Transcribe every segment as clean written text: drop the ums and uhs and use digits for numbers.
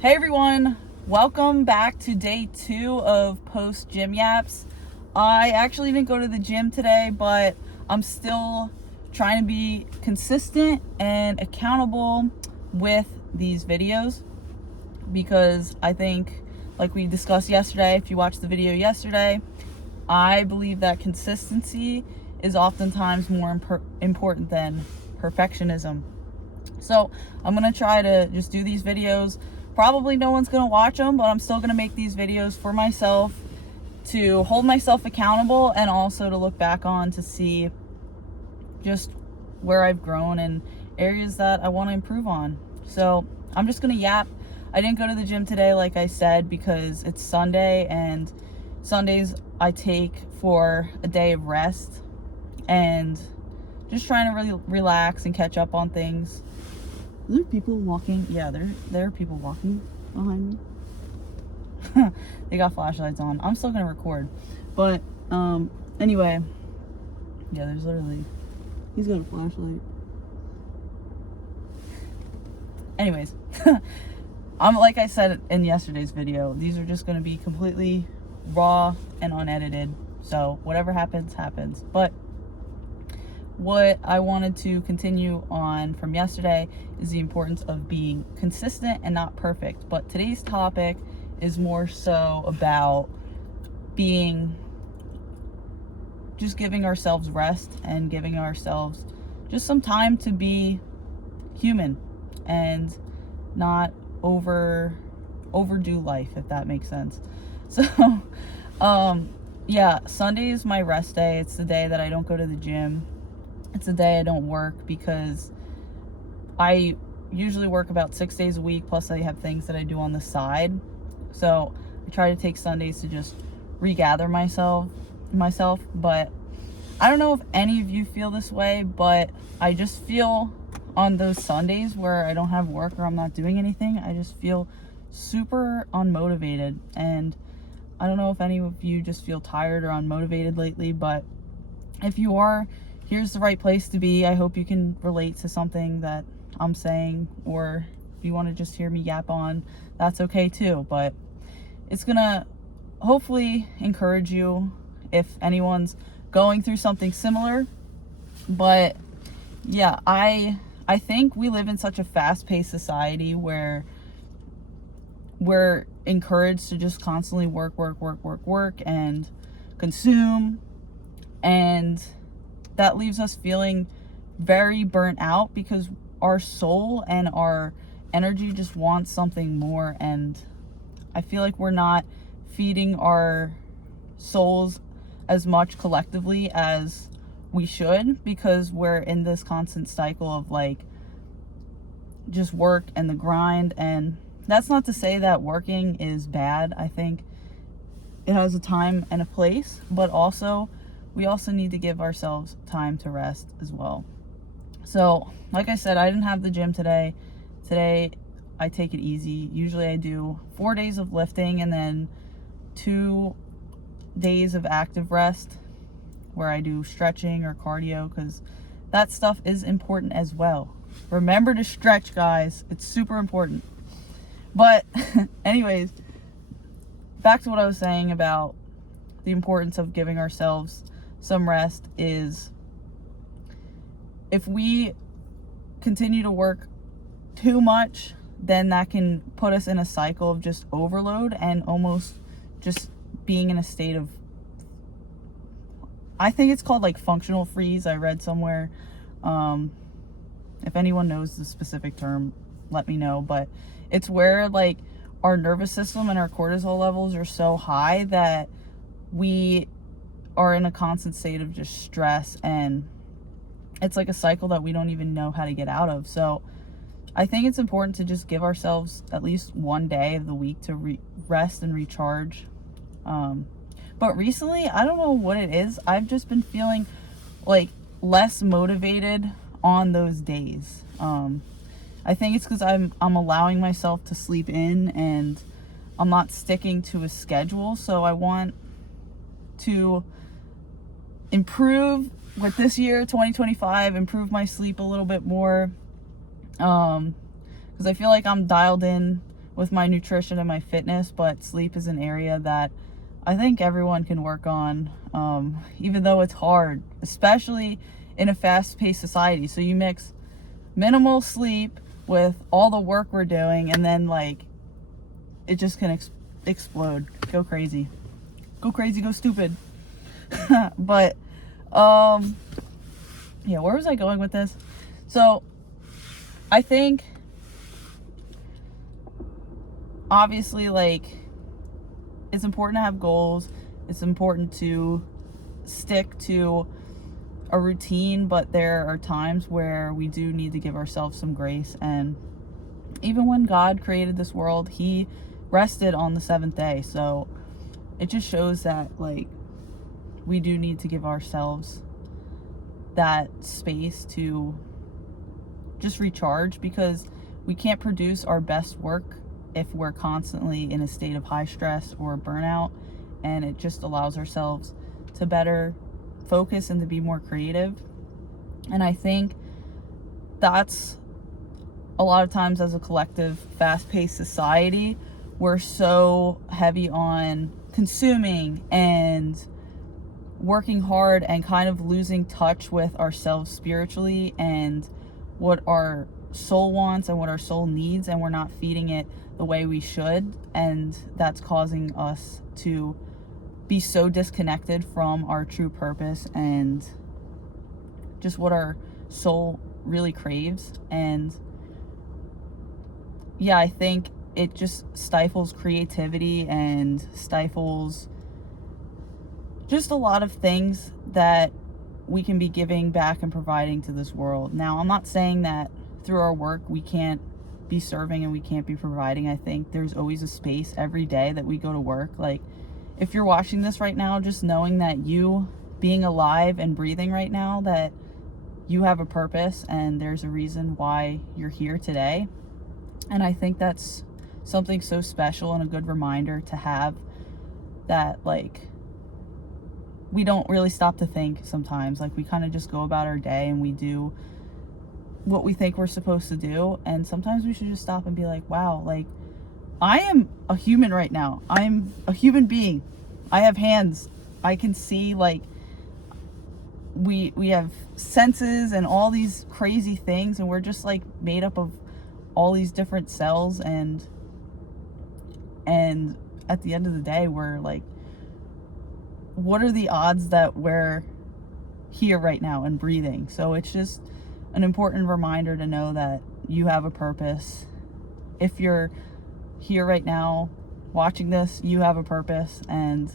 Hey everyone, welcome back to day 2 of post gym yaps. I actually didn't go to the gym today, but I'm still trying to be consistent and accountable with these videos because I think, like we discussed yesterday, if you watched the video yesterday, I believe that consistency is oftentimes more important than perfectionism. So I'm going to try to just do these videos. Probably no one's going to watch them, but I'm still going to make these videos for myself to hold myself accountable and also to look back on to see just where I've grown and areas that I want to improve on. So I'm just going to yap. I didn't go to the gym today, like I said, because it's Sunday, and Sundays I take for a day of rest and just trying to really relax and catch up on things. Are there people walking? Yeah, there are people walking behind me. They got flashlights on. I'm still gonna record, but anyway, yeah, there's literally, he's got a flashlight. Anyways, like I said in yesterday's video, these are just gonna be completely raw and unedited. So whatever happens, happens. But what I wanted to continue on from yesterday is the importance of being consistent and not perfect. But today's topic is more so about just giving ourselves rest and giving ourselves just some time to be human and not overdo life, if that makes sense. So, yeah, Sunday is my rest day. It's the day that I don't go to the gym. It's a day I don't work because I usually work about 6 days a week, plus I have things that I do on the side. So I try to take Sundays to just regather myself. But I don't know if any of you feel this way, but I just feel on those Sundays where I don't have work or I'm not doing anything, I just feel super unmotivated. And I don't know if any of you just feel tired or unmotivated lately, but if you are, here's the right place to be. I hope you can relate to something that I'm saying, or if you want to just hear me yap on, that's okay too. But it's gonna hopefully encourage you if anyone's going through something similar. But yeah, I think we live in such a fast-paced society where we're encouraged to just constantly work and consume, and that leaves us feeling very burnt out because our soul and our energy just wants something more. And I feel like we're not feeding our souls as much collectively as we should, because we're in this constant cycle of like just work and the grind. And that's not to say that working is bad. I think it has a time and a place, but also we also need to give ourselves time to rest as well. So, like I said, I didn't have the gym today. Today, I take it easy. Usually I do 4 days of lifting and then 2 days of active rest where I do stretching or cardio, because that stuff is important as well. Remember to stretch, guys. It's super important. But anyways, back to what I was saying about the importance of giving ourselves some rest is, if we continue to work too much, then that can put us in a cycle of just overload and almost just being in a state of, I think it's called like functional freeze. I read somewhere. If anyone knows the specific term, let me know. But it's where like our nervous system and our cortisol levels are so high that we are in a constant state of just stress, and it's like a cycle that we don't even know how to get out of. So I think it's important to just give ourselves at least one day of the week to rest and recharge. But recently, I don't know what it is, I've just been feeling like less motivated on those days. I think it's because I'm allowing myself to sleep in and I'm not sticking to a schedule. So I want to improve with this year, 2025, improve my sleep a little bit more. Because I feel like I'm dialed in with my nutrition and my fitness, but sleep is an area that I think everyone can work on, even though it's hard, especially in a fast-paced society. So you mix minimal sleep with all the work we're doing, and then like it just can explode, go crazy, go stupid. But yeah, where was I going with this? So I think obviously, like, it's important to have goals. It's important to stick to a routine, but there are times where we do need to give ourselves some grace. And even when God created this world, he rested on the seventh day. So it just shows that, like, we do need to give ourselves that space to just recharge, because we can't produce our best work if we're constantly in a state of high stress or burnout. And it just allows ourselves to better focus and to be more creative. And I think that's a lot of times, as a collective fast-paced society, we're so heavy on consuming and working hard and kind of losing touch with ourselves spiritually and what our soul wants and what our soul needs, and we're not feeding it the way we should. And that's causing us to be so disconnected from our true purpose and just what our soul really craves. And yeah, I think it just stifles creativity and stifles just a lot of things that we can be giving back and providing to this world. Now, I'm not saying that through our work we can't be serving and we can't be providing. I think there's always a space every day that we go to work. Like, if you're watching this right now, just knowing that you being alive and breathing right now, that you have a purpose and there's a reason why you're here today. And I think that's something so special and a good reminder to have, that like we don't really stop to think sometimes. Like, we kind of just go about our day and we do what we think we're supposed to do. And sometimes we should just stop and be like, wow, like, I am a human right now. I'm a human being. I have hands. I can see, like, we have senses and all these crazy things, and we're just like made up of all these different cells, and at the end of the day, we're like, what are the odds that we're here right now and breathing? So it's just an important reminder to know that you have a purpose. If you're here right now watching this, you have a purpose. And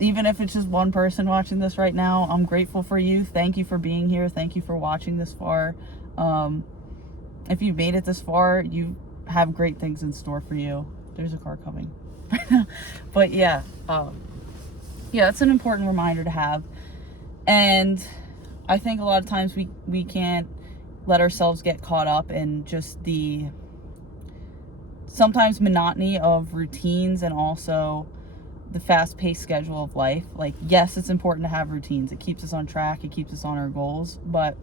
even if it's just one person watching this right now, I'm grateful for you. Thank you for being here. Thank you for watching this far. If you've made it this far, you have great things in store for you. There's a car coming. But yeah, it's an important reminder to have. And I think a lot of times we can't let ourselves get caught up in just the sometimes monotony of routines, and also the fast-paced schedule of life. Like, yes, it's important to have routines. It keeps us on track. It keeps us on our goals. But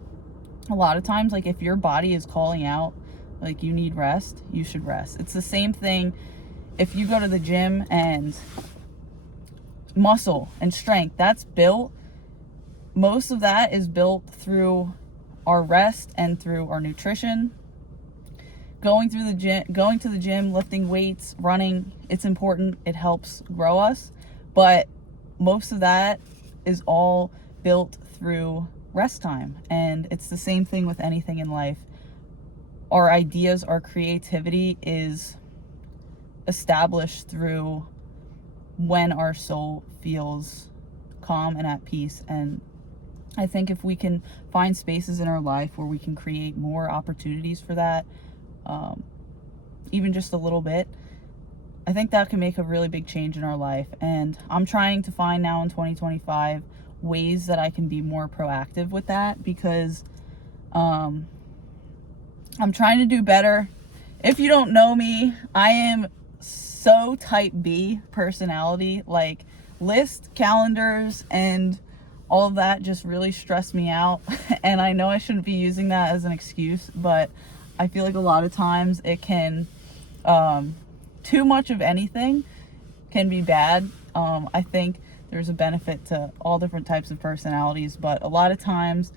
a lot of times, like, if your body is calling out, like, you need rest, you should rest. It's the same thing if you go to the gym, and muscle and strength, that's built. Most of that is built through our rest and through our nutrition. Going to the gym, lifting weights, running, it's important. It helps grow us. But most of that is all built through rest time. And it's the same thing with anything in life. Our ideas, our creativity is established through when our soul feels calm and at peace. And I think if we can find spaces in our life where we can create more opportunities for that, even just a little bit, I think that can make a really big change in our life. And I'm trying to find now in 2025 ways that I can be more proactive with that, because I'm trying to do better. If you don't know me, I am so type B personality. Like, list, calendars, and all of that just really stress me out. And I know I shouldn't be using that as an excuse, but I feel like a lot of times it can Too much of anything can be bad. I think there's a benefit to all different types of personalities, but a lot of times,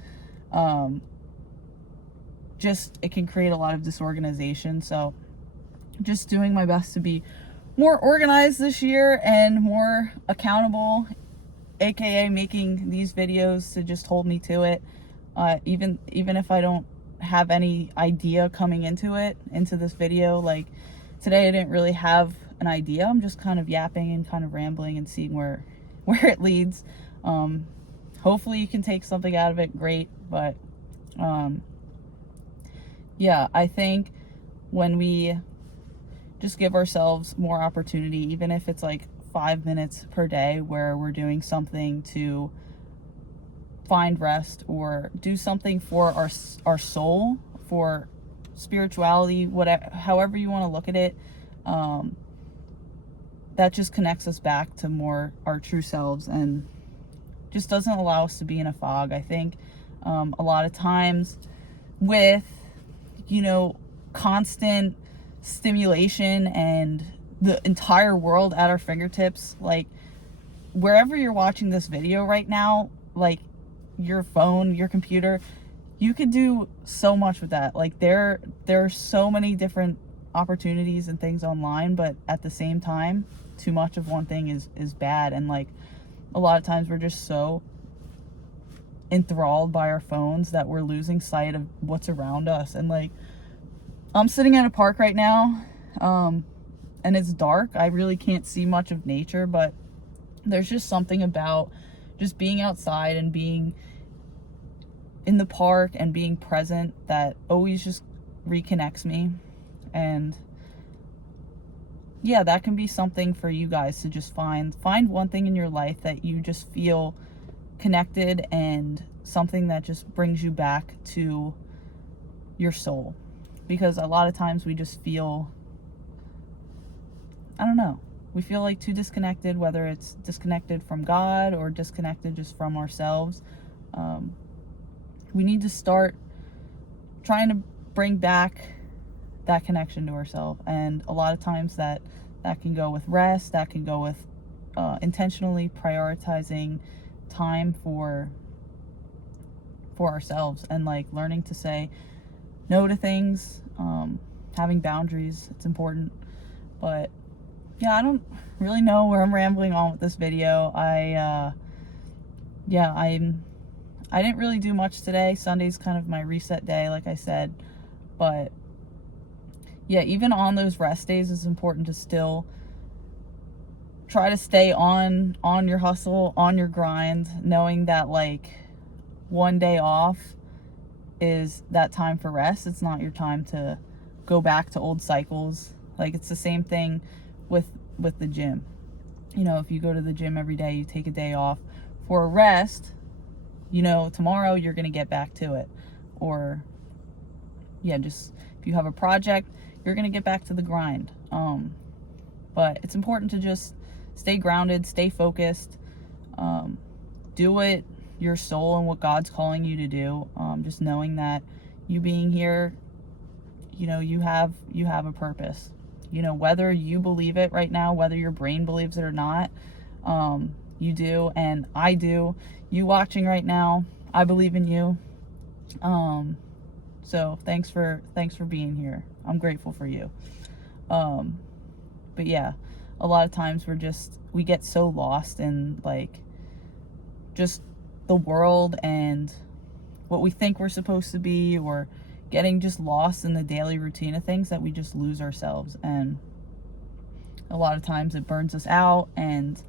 just it can create a lot of disorganization. So just doing my best to be more organized this year and more accountable, aka making these videos to just hold me to it. Even if I don't have any idea coming into this video, like today I didn't really have an idea. I'm just kind of yapping and kind of rambling and seeing where it leads. Hopefully you can take something out of it, great. But yeah, I think when we just give ourselves more opportunity, even if it's like 5 minutes per day where we're doing something to find rest or do something for our soul, for spirituality, whatever, however you want to look at it, that just connects us back to more our true selves and just doesn't allow us to be in a fog. I think a lot of times with, constant stimulation and the entire world at our fingertips, like wherever you're watching this video right now, like your phone, your computer, you could do so much with that. Like there are so many different opportunities and things online, but at the same time, too much of one thing is bad. And like a lot of times we're just so enthralled by our phones that we're losing sight of what's around us. And like I'm sitting at a park right now, and it's dark. I really can't see much of nature, but there's just something about just being outside and being in the park and being present that always just reconnects me. And yeah, that can be something for you guys to just find one thing in your life that you just feel connected and something that just brings you back to your soul. Because a lot of times we just feel, I don't know, we feel like too disconnected, whether it's disconnected from God or disconnected just from ourselves. We need to start trying to bring back that connection to ourselves. And a lot of times that can go with rest, that can go with intentionally prioritizing time for ourselves, and like learning to say no to things, having boundaries. It's important. But yeah, I don't really know where I'm rambling on with this video. I didn't really do much today. Sunday's kind of my reset day, like I said. But yeah, even on those rest days, it's important to still try to stay on your hustle, on your grind, knowing that like one day off is that time for rest. It's not your time to go back to old cycles. Like it's the same thing with the gym. If you go to the gym every day, you take a day off for a rest, tomorrow you're going to get back to it. Or yeah, just if you have a project, you're going to get back to the grind. But it's important to just stay grounded, stay focused, do what your soul and what God's calling you to do. Just knowing that you being here, you have a purpose. Whether you believe it right now, whether your brain believes it or not, you do, and I do. You watching right now, I believe in you. So thanks for being here. I'm grateful for you. But yeah, a lot of times we get so lost in like just the world and what we think we're supposed to be, or getting just lost in the daily routine of things that we just lose ourselves. And a lot of times it burns us out. And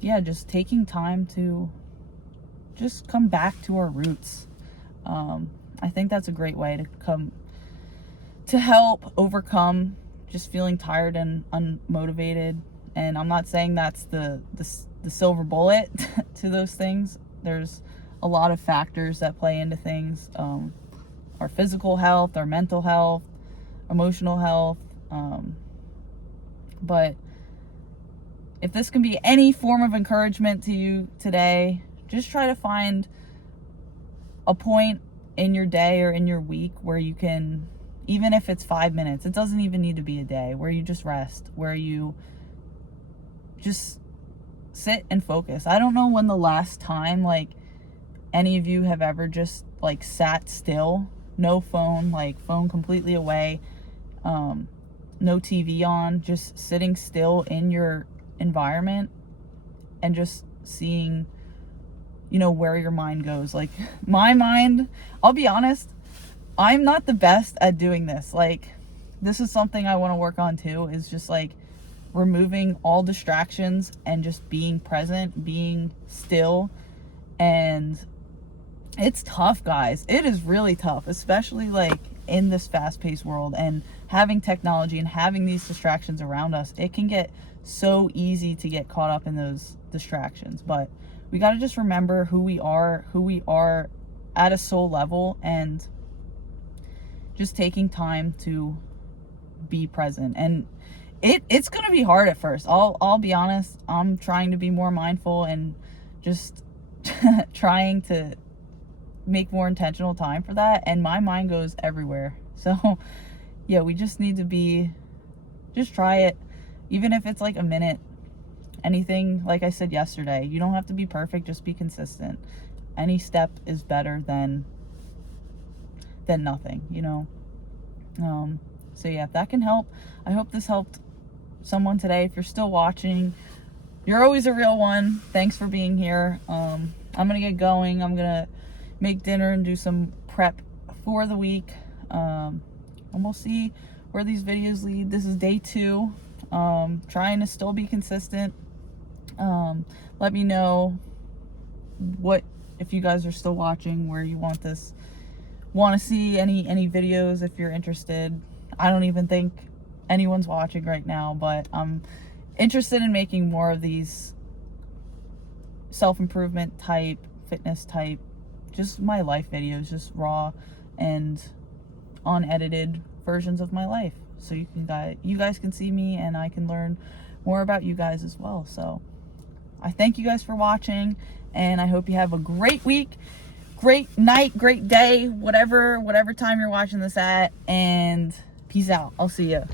yeah, just taking time to just come back to our roots. I think that's a great way to help overcome just feeling tired and unmotivated. And I'm not saying that's the silver bullet to those things. There's a lot of factors that play into things. Our physical health, our mental health, emotional health. But if this can be any form of encouragement to you today, just try to find a point in your day or in your week where you can even if it's 5 minutes. It doesn't even need to be a day, where you just rest, where you just sit and focus. I don't know when the last time, like, any of you have ever just, like, sat still, no phone, like, phone completely away, no TV on, just sitting still in your environment and just seeing, you know, where your mind goes. Like, my mind, I'll be honest, I'm not the best at doing this. Like, this is something I want to work on too, is just, like, removing all distractions and just being present, being still. And it's tough, guys. It is really tough, especially, like, in this fast-paced world and having technology and having these distractions around us. It can get so easy to get caught up in those distractions, but we got to just remember who we are at a soul level, and just taking time to be present. And it's gonna be hard at first. I'll be honest. I'm trying to be more mindful and just trying to make more intentional time for that, and my mind goes everywhere. So yeah, we just need to just try it, even if it's like a minute. Anything, like I said yesterday, you don't have to be perfect, just be consistent. Any step is better than nothing, you know. So yeah, if that can help, I hope this helped someone today. If you're still watching, you're always a real one. Thanks for being here. I'm gonna get going. I'm gonna make dinner and do some prep for the week, and we'll see where these videos lead. This is day 2. Trying to still be consistent. Let me know if you guys are still watching, where you want to see any videos, if you're interested. I don't even think anyone's watching right now, but I'm interested in making more of these self-improvement type, fitness type, just my life videos, just raw and unedited versions of my life, so you guys can see me, and I can learn more about you guys as well. So I thank you guys for watching, and I hope you have a great week, great night, great day, whatever time you're watching this at, and peace out. I'll see you.